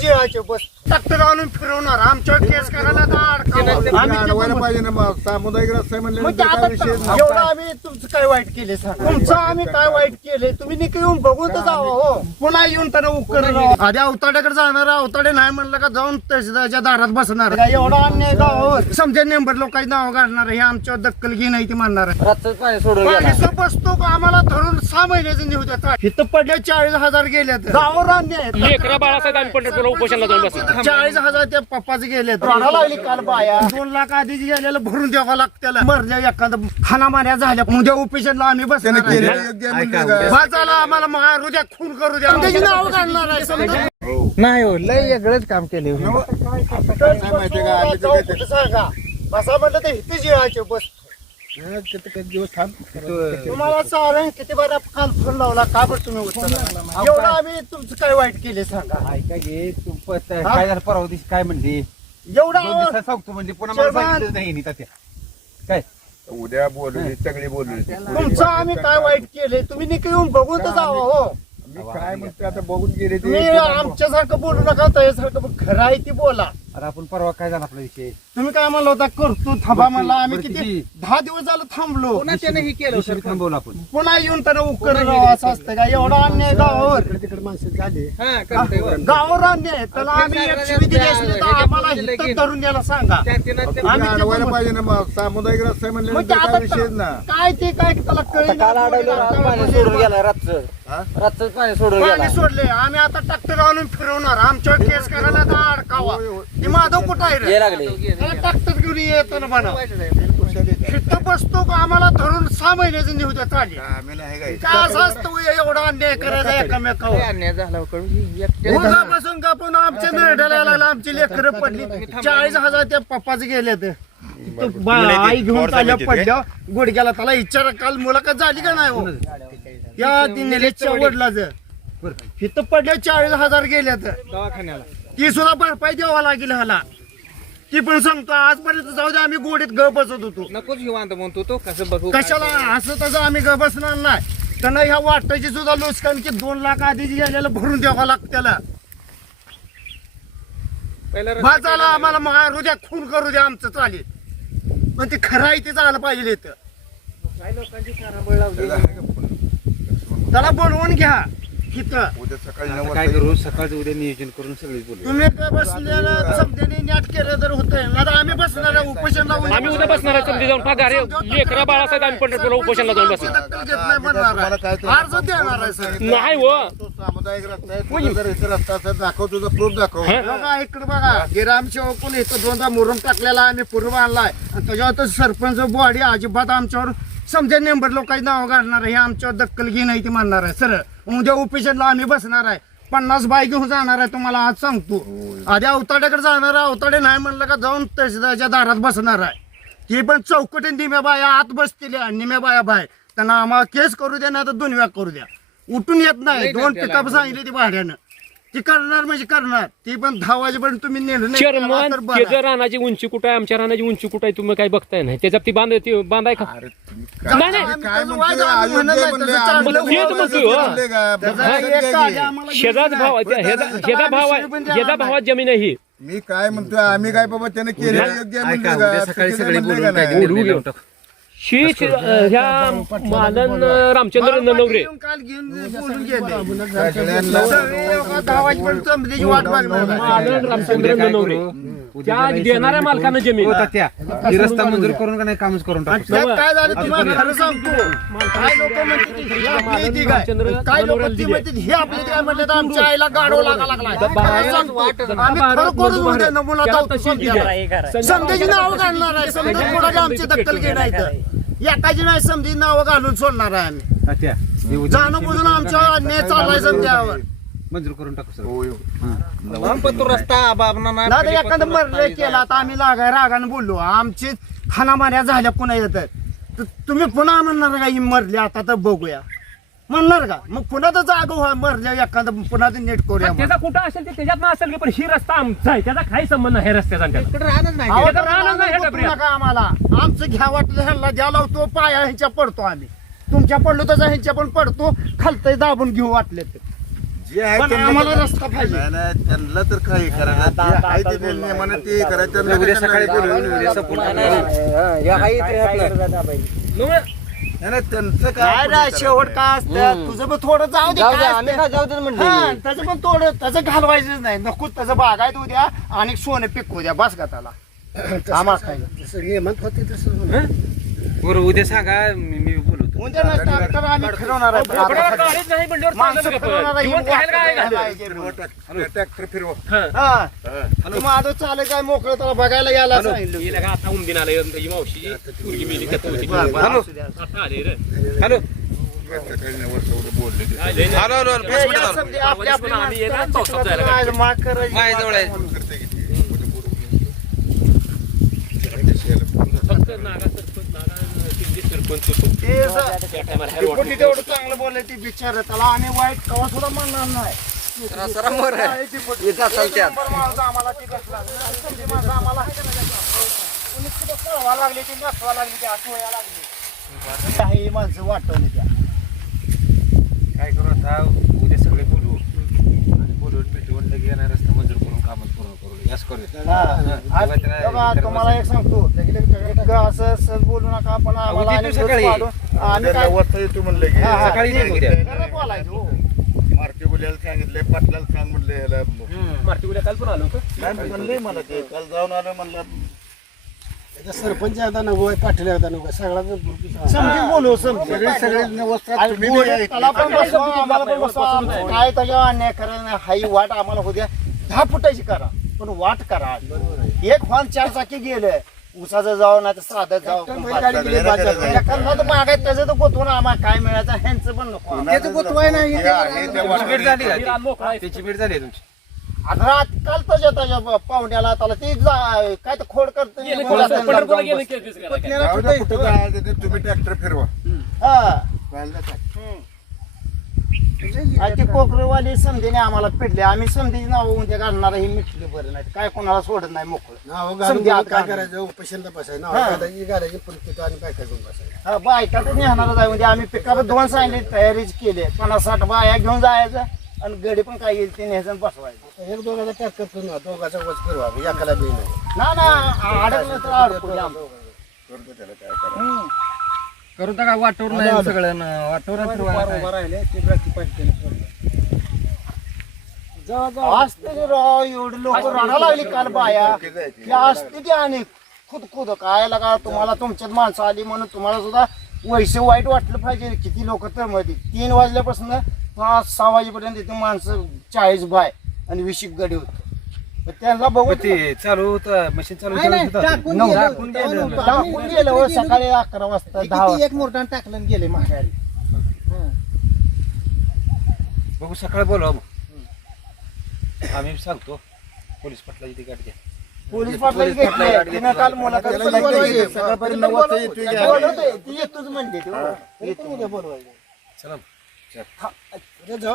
लीजिए जिळाचे बस. ट्रॅक्टर आणून फिरवणार. आमच्यावर केस करायला अडकावं. आम्ही ते अडवायला पण- पाहिजे ना मग. सामुदायिक रस्ता मग ते म्हणले आता काय विषय नाही. एवढं आम्ही तुमचं काय वाईट केले सांग. तुमचं आम्ही काय वाईट केले तुम्ही निक येऊन बघून तर जावं हो. पुन्हा येऊन तर उकर आधी अवताड्याकडे जाणार अवताडे नाही म्हणलं का जाऊन तहसीलदारच्या दारात बसणार. एवढा अन्याय गावावर समजा नेंबर लोकांची नाव काढणार हे आमच्यावर दक्कल घे नाही ते म्हणणार आहे. रातच पाणी सोडून गेला. पाणीचं बसतो का? आम्हाला धरून सहा महिन्याचं नेऊ देतात इथं पडले चाळीस हजार गेले गावावर अन्याय आहे. लेकरा बाळासाठी आम्ही पंढरपूरला उपोषणला जाऊन बसलो चाळीस हजार त्या पप्पाच गेले लागली काल बाया दोन लाख आधीच गेलेलं भरून द्यावं लागतं मरल्या एखादं खाना माऱ्या झाल्या उद्या ऑफिसला आम्ही बसणार? वाचायला आम्हाला मारू द्या खून करू द्या त्याची नाव काढणार आहे समजा नाही हो लय वेगळंच काम केले काय माहितीये का आम्ही तर जाऊ काय कुठं सांगा बसा म्हणलं तर जिळाचे बस हा, किती दिवस थांब तुम्हाला चालेल किती बारा काल फोन लावला? का बरं तुम्ही उचलला एवढं आम्ही तुमचं काय वाईट केले सांगा. ऐका घे तू प- काय झालं परवा दिवशी? काय म्हणली? एवढं दोन आवाज- दिवसात सांगतो म्हणजे पुन्हा मला शर्मा. नाही नी तात्या काय? उद्या बोलू सगळे बोलू तुमचं आम्ही काय वाईट केले तुम्ही निक येऊन बघून तर जावं हो. मी काय म्हणते आता बघून गेले ते. तुम्ही आमच्यासारखं बोलू नका त्याच्यासारखं पण खरं आहे ती बोला. अरे आपण परवा काय झाला आपला विषय? तुम्ही काय म्हणला होता? करतो थांबा म्हणला. आम्ही किती? दहा दिवस झालं थांबलो. त्याने केलं थांबवलं आपण. पुन्हा येऊन तर उकर असं असतं का? एवढा अन्याय गावावर. तिकडे माणसं झाले. गावावर अन्याय त्याला आम्ही एक शिवी दिली असली तर आम्हाला हिथं धरून द्यायला सांगा. आम्ही पाहिजे ना मग. सामुदायिक रस्ता म्हणले काय आता विषयच ना. काय ते काय त्याला पाणी सोडून गेला रातचं. हा? रातच पाणी सोडून गेला पाणी सोडले आम्ही आता ट्रॅक्टर आणून फिरवणार. आमच्यावर केस करायला अडकावा. माधव कुठं आहे रे? ये ट्रॅक्टर घेऊन म्हणा बसतो का आम्हाला धरून सहा महिन्याचं नेऊ काय? असं असतं होय, एवढा अन्याय करायचा एकामेकावर. उगापासून का पण आमच्या नरड्याला लागला आमची लेकरं पडली. चाळीस हजार त्या पप्पाच गेले ते. आई घेऊन चालल्या पडल्या. गुडघ्याला त्याला इच्छा काल मुलाखत झाली का नाही हो? त्या निलेशच्या वडिलाच. इथं पडल्या चाळीस हजार गेले दवाखान्याला. ती सुद्धा भरपाई द्यावा लागेल ह्याला. ती पण सांगतो आजपर्यंत जाऊ दे आम्ही गोडीत ग बसत होतो. नकोच निवांत म्हणतो तो कसं बघू कशाला? असं तसं आम्ही ग बसणार नाही. त्यांना ह्या वाटायची सुद्धा नुकसान की दोन लाख आधीच गेलेलं भरून द्यावं लागतं त्याला. भाजाला आम्हाला मारू द्या खून करू द्या आमचं चालेल. पण ते खरं आहे ते झालं पाहिजे इथं. त्याला बोलवून घ्या. इथं. उद्या सकाळी नऊ काय वाजता करू? सकाळचं उद्या नियोजन करून सगळी बोलू. तुम्ही काय बसलेलं समजेने नाट केलं तर होतंय. ना तर आम्ही बसणार आहे उपोषण लावून आम्ही उद्या बसणार आहे समजी जाऊन पगार लेकरा बाळासाठी आम्ही पंढरपूरला उपोषणला जाऊन बसलो दखल घेत नाही म्हणणार आहे. अर्ज देणार आहे सर. नाही हो. तो सामुदायिक रस्ता आहे तुझा जर इथे रस्ता असेल दाखव तुझं प्रूफ दाखव. बघा इकडे बघा. गिराम कोण इथं दोनदा मुरुम टाकलेला आम्ही पूर्व आणलाय. आणि त्याच्यावर सरपंच बॉडी अजिबात आमच्यावर समजा नेंबर लोकांची नाव काढणार आहे हे आमच्यावर दक्कल घे नाही ते म्हणणार आहे. सर उद्या ऑफिसला आम्ही बसणार आहे. पन्नास बाय घेऊन जाणार आहे तुम्हाला आज सांगतो. आधी अवताड्याकडे जाणार आहे अवताडे नाही म्हणलं का जाऊन तहसीलदारच्या दारात बसणार आहे. ती पण चौकटी निम्या बाया आत बसतील निम्या बाया बाय. त्यांना आम्हाला केस करू द्या नाही तर दोन करू द्या. उठून येत नाही. दोन पिकअप सांगितले ती भाड्यानं. ती करणार म्हणजे करणार. ती पण दहा वाजेपर्यंत तुम्ही निर्णय केला चेअरमन तर बरं. त्याच्या रानाची उंची कुठं आहे आमच्या रानाची उंची कुठं आहे तुम्ही काही बघताय नाही. त्याच्यात ती बांध ती बांधाय का? अरे तुम्ही नाही, नाही. काय- काय म्हणतोय? वाद आम्ही नाही, त्याचं म्हणतोय, का? त्याचा एक काय शेजाच भाव भाव आहे. भावात जमीन आहे ही. मी काय म्हणतोय? आम्ही काय बाबा त्याने केलेलं योग्य म्हणले का? सकाळी चुकीचं सगळी म्हणले बोलून काय नाही? शीच ह्या मालन रामचंद्र नवरे. येऊन काल घेऊन बोलून गेले. काय सगळ्यांना- सगळे लोकं दहा वाजेपर्यंत जमलीची वाट बघणार आहे. मालन रामचंद्र नवरे. त्या देणाऱ्या मालकानं जमीन. हो ही रस्ता मंजूर करून का नाही कामच करून आणि टाकू त्यात काय झालं तुम्हाला खरं सांगतो. काय लोक म्हणते ही काय काय लोक ती म्हणते ही आपली ती काय म्हणले तर आमच्या आईला गाडो लागा लागलाय. खरं सांगतो. आम्ही खरोखरच उद्या नमुना दावतो समजायला. समजायची नावं घालणार आहे समजा कोणाची आमची दखल घेणार आहे एकाची नाही समजी नावं घालून सोडणार आहे आम्ही. तात्या जाणून बुजून आमच्या अन्याय चाललाय समजावर. मंजूर करून टाकू सर होय, होय. नाही तर एखादं मरलं केलं आता आम्ही लागाय रागाने बोललो. आमची खानामाऱ्या झाल्या पुन्हा येतात. तर तुम्ही पुन्हा म्हणणार का ही मरली आता तर बघूया. म्हणणार का? मग पुन्हा तर जागो व्हा मरल्या एखादं पुन्हा ते नीट करूया मग. त्याचा कुठं असेल ते त्याच्यात असेल की? पण ही रस्ता आमचा आहे त्याचा काही संबंध नाही रस्त्याचा आणि त्याचा. अहो, त्याचं तर राहणार नाही आम्हाला हे बोलू नका आम्हाला. आमचं घ्या वाटलं ह्यांना द्या लावतो पाया ह्यांच्या पडतो आम्ही. तुमच्या पडलो तसा ह्यांच्या पण पडतो. खालतय दाबून घेऊ वाटले तर. जे आहे पण त्यांना आम्हाला तर- रस्ता पाहिजे. नाही नाही त्यांना तर काही करायला जे आहे ते नियमानं ते करायचं उद्या सकाळी नाही बोलवून उद्या सपोर्ट नाही, नाही, त्यांचं काय काय नाही शेवट काय असतं? तुझं पण थोडं जाऊ दे काय असतं? हा, त्याचं पण थोडं त्याचं घालवायचंच नाही. नको त्याचं बागायत उद्या आणि सोनं पिकवू द्या बस का त्याला. आम्हाला काय बरं उद्या सांगा मी मी बोलवतो. उद्या आम्ही फिरवणार आहे नाही म्हणल्यावर माणसं चाललं का फिरवणार? आहे, काय. फिरवा ट्रॅक्टर ट्रॅक्टर फिरवा हा मोकळं त्याला बघायला यायला सांगितलं हिला का आता उमदीन आलं त्याची मावशी पोरगी मेली का तुझी? बरं, बरं, हॅलो. असू द्या. आता आले रे हॅलो काही नाही, वर्ष एवढं बोलले ते. काय लय नाही. हॅलो हॅलो ए, पाच मिनिटं या झालं. समजे आपल्या- आपल्या आम्ही येणार, माणसाला पावसात जायला चिखलात लागतो. माग करायची माझ्याजवळ आहे. म्हणून. करते किती? उद्या बोलवून. ते शेला फोन कर. फक्त नागा सरपंच तेवढं चांगलं बोलले ती बिचार त्याला आम्ही वाईट कवा सुद्धा म्हणणार नाही काय आम्हाला ती भेटला. आम्हाला कोणी कळवा लागली ती नसवा लागली ती आठवया लागली काही माणसं वाटवली त्या काय करू आता उद्या सगळे बोलू आणि बोलून भेटून लगे येणार रस्ता मंजूर करून पूर्ण करू तुम्हाला एक सांगतो असं सहज बोलू नका पण आम्हाला उद्या काय हा. सकाळी ये उद्या. खरं बोलायचं. मारती बोलायला सांगितले पाटलाला सांग म्हणले ह्याला मारती उद्या काल पण आलो होतो. नाही म्हणले मला ते. काल जाऊन आलं म्हणलं. सरपंच आता नको पाटील आता नको समजून बोलू सगळे सगळे आहे. काय त्याच्यावर अन्याय करा नाही. हाई वाट आम्हाला होत्या दहा फुटाची करा पण वाट करा. एक फॉन चार चाकी गेले उसाचं जाऊ नाही तर साधं जाऊ. एखादं मागाय त्याचं तर गोतवून आम्हाला काय मिळायचं ह्यांचं पण नको. त्याचं गोतवाय नाही. त्याची भेट झाली तुमची. आता रात काल त्याच्या त्याच्या पाहुण्याला त्याला ते जा- काय तर खोड करतो तुम्ही ट्रॅक्टर फिरवा. हा? आणि ते कोकरेवाली समजेने आम्हाला पेटले आम्ही समजेची नाव उद्या घालणार ही मिटली बरं नाही. काय कोणाला सोडत नाही मोकळं. नाव घालून आता काय आम्ही. करायचं? बसायचं. नाव हा. घालायची घालायची पुरती आणि बायका घेऊन बसायचं. हा, बायका तर नेहणारच आहे. म्हणजे आम्ही पिकावर दोन सांगितले तयारीच केली पन्नास साठ बाया घेऊन जायचं आणि गडी पण काय येईल ते न्यायचं आणि बसवायचं. आता एक दोघाचा वच फिरवा एकाला बी नाही. ना ना अडकलं तर अडकू द्या आम्हाला. करतो त्याला काय करा करू का वाटवर नाही सगळ्यांना? वाटवर राहिले. ते बाकी पाहिजे असते रे राव एवढी लोक लागली काल बाया. की असते ती आणि खुद खुद काय लागा तुम्हाला तुमच्यात माणसं आली म्हणून तुम्हाला सुद्धा वैसे वाईट वाटलं पाहिजे. किती लोक तर मध्ये तीन वाजल्यापासून पाच सहा वाजेपर्यंत इथे माणसं चाळीस बाय आणि विशिक गडी होत. त्यांना बघू ते चालू होतं मशीन चालू होतं. टाकून गेलं हो, सकाळी अकरा वाजता दहा वाजता. एक मोठा टाकलं आणि गेले माघारी. बघू सकाळी बोलवा मग. आम्ही सांगतो पोलीस पाटलाची ती गाडी घ्या. पोलीस पाटलाच घेतले. तिनं काल मुलाखत त्याला बोलवायचे. सकाळपर्यंत नऊ वाजता येतोय की आम्ही. बोलवतोय ती येतोच म्हणते ती. हो. येतो उद्या बोलवायचं चला उद्या जाऊ.